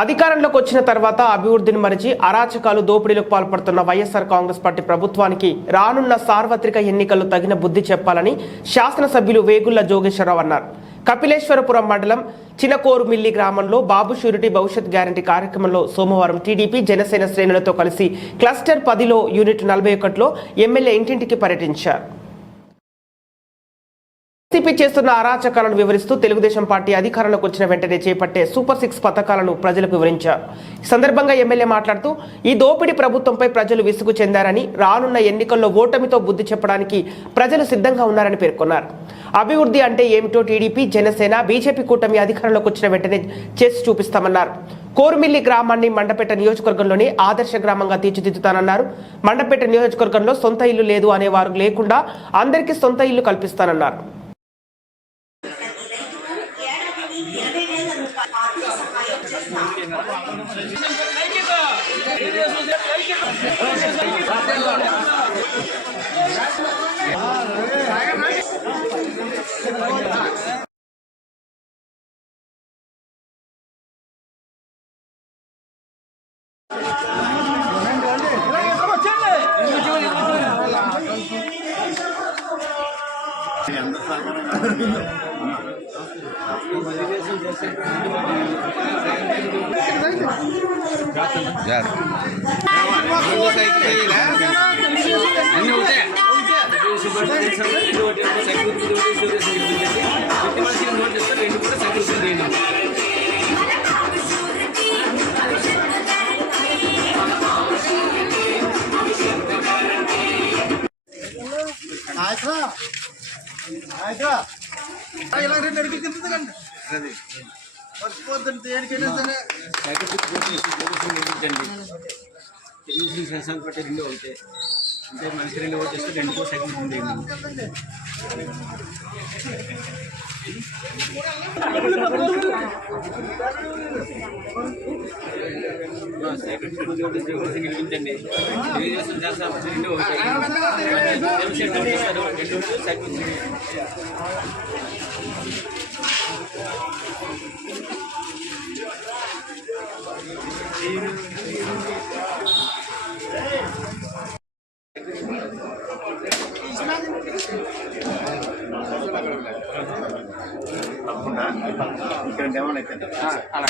అధికారంలోకి వచ్చిన తర్వాత అభివృద్ధిని మరిచి అరాచకాలు దోపిడీలకు పాల్పడుతున్న వైఎస్ఆర్ కాంగ్రెస్ పార్టీ ప్రభుత్వానికి రానున్న సార్వత్రిక ఎన్నికల్లో తగిన బుద్ధి చెప్పాలని శాసనసభ్యులు వేగుళ్ల జోగేశ్వరరావు అన్నారు. కపిలేశ్వరపురం మండలం చినకోరుమిల్లి గ్రామంలో బాబు షూరిటీ భవిష్యత్ గ్యారంటీ కార్యక్రమంలో సోమవారం టీడీపీ జనసేన శ్రేణులతో కలిసి క్లస్టర్ 10లో యూనిట్ 41లో ఎమ్మెల్యే ఇంటింటికి పర్యటించారు. వైసీపీ చేస్తున్న అరాచకాలను వివరిస్తూ తెలుగుదేశం పార్టీ అధికారంలోకి వచ్చిన వెంటనే చేపట్టే సూపర్ 6 పథకాలను ప్రజలకు వివరించారు. ఈ సందర్భంగా ఎమ్మెల్యే మాట్లాడుతూ ఈ దోపిడీ ప్రభుత్వంపై ప్రజలు విసుగు చెందారని, రానున్న ఎన్నికల్లో ఓటమితో బుద్ధి చెప్పడానికి ప్రజలు సిద్ధంగా ఉన్నారని పేర్కొన్నారు. అభివృద్ధి అంటే ఏమిటో టీడీపీ, జనసేన, బీజేపీ కూటమి అధికారంలోకి వచ్చిన వెంటనే చేసి చూపిస్తామన్నారు. కోరుమిల్లి గ్రామాన్ని మండపేట నియోజకవర్గంలోనే ఆదర్శ గ్రామంగా తీర్చిదిద్దుతానన్నారు. మండపేట నియోజకవర్గంలో సొంత ఇల్లు లేదు అనేవారు లేకుండా అందరికీ సొంత ఇల్లు కల్పిస్తానన్నారు. అంటే మనిషి 2 ఓటు చేస్తే 2 సైకిల్ ఉంది. గెలిపించండి. తెలుగుదేశం చేస్తా 2 సైకిల్ ఇక్కడ డెమోన్ అయితే అలా